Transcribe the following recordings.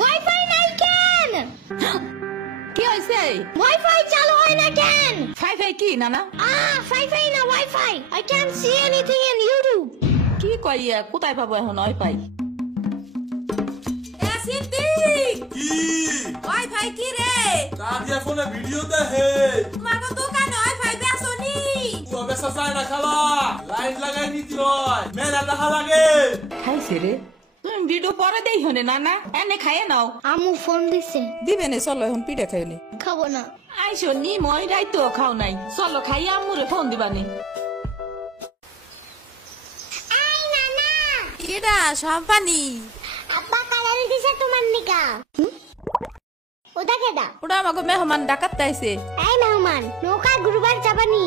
Wifi নাই কেন? কি হইছে? ওয়াইফাই চালু হয় না কেন? ফাই কি নানা? ফাই না wifi. I can't see anything in YouTube. কি কইয়া কোথায় পাবো এখন ওয়াইফাই? এ সিদ্ধি কি ওয়াইফাই কি রে? কাজিয়া ফোনে ভিডিও দেখে মাগো দোকানে ওয়াইফাই বেসনি। ও বেসা যায় না খালা, লাইট লাগাই নিতে হয়, মেলা দেখা লাগে। খাইছে রে? তুমি ভিডিও পরে দেই হনে নানা, এনে খাইয়ে নাও। আমু ফোন দিছে। দিবে নে, চলো এখন পিঠা খাইনি। খাবো না। আইসো নি মই রাইতো খাও নাই, চলো খাইয়া আম্মুরে ফোন দিবানি। আই নানা, কেডা সম্পানি? আব্বা কালারে দিছে তোমার নিকা। ওটা কেডা? ওটা আমাকে মেহমান ডাকাত আইছে। এই মেহমান, নৌকা ঘুরবার যাবানি।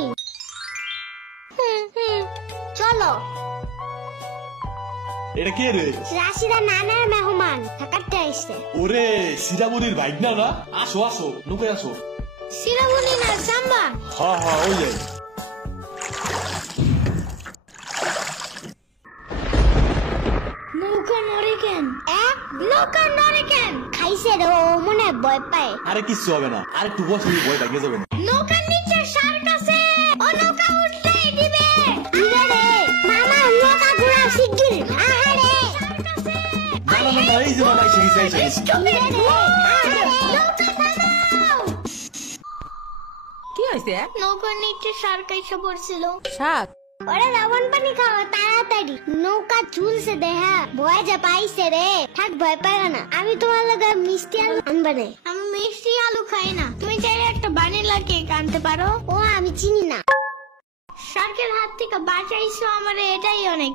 চলো। এটা কে রে? রাশিদা নানার মেহমান থাকাতে আইছে। ওরে সিরাবুনির বাইক না না, আসো আসো নুকে আসো। সিরাবুনি না সাম্বা। হ্যাঁ হ্যাঁ ওই যাই। নৌকা নড়ে কেন? নৌকা নড়ে কেন? খাইছে রে, ও মনে ভয় পায়। আরে কিচ্ছু হবে না, আর একটু বসে ভয় ডাকে যাবে না। নৌকার নিচে শার্ক আছে, ও নৌকা উল্টাই দিবে। ধীরে রে মামা, নৌকা ঘোরা শিগগির। আহারে না না না, এই যে বানাই শিখি ধীরে রে, আহারে নৌকা থামাও। কি হইছে? নৌকার নিচে শার্ক এসে পড়ছিল। শাক ওরে লবণ পানি খাও তাড়াতাড়ি। নৌকা ঝুলছে দেহা, ভয় যা পাইছে রে। থাক ভয় পাই না, আমি তোমার লগে মিষ্টি আলু আনবানে। আমি মিষ্টি আলু খাই না, তুমি চাইলে একটা ভ্যানিলা কেক আনতে পারো। ও আমি চিনি না। শার্কের হাত থেকে বাঁচাইছো আমারে, এটাই অনেক।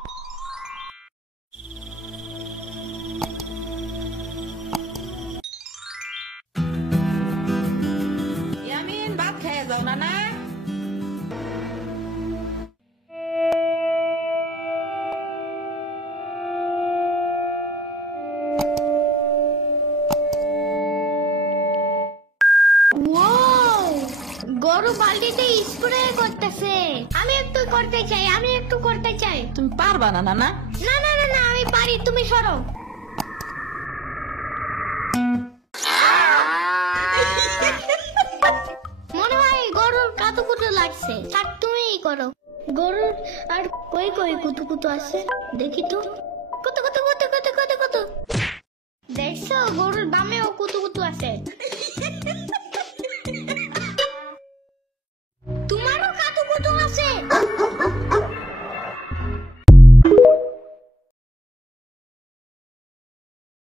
ইয়ামিন ভাত খেয়ে যাও নানা। গরু বালতিতে স্প্রে করতেছে। আমি একটু করতে চাই। তুমি পারবা না নানা? না না না না, আমি পারি, তুমি সরো। মনে হয় গরুর কাতুকুতু লাগছে, থাক তুমিই করো। গরুর আর কই কুতুকুতু আছে দেখি তো। কুতু কুতু কুতু কুতু কুতু কুতু। দেখছো গরুর বামেও কুতুকুতু আছে।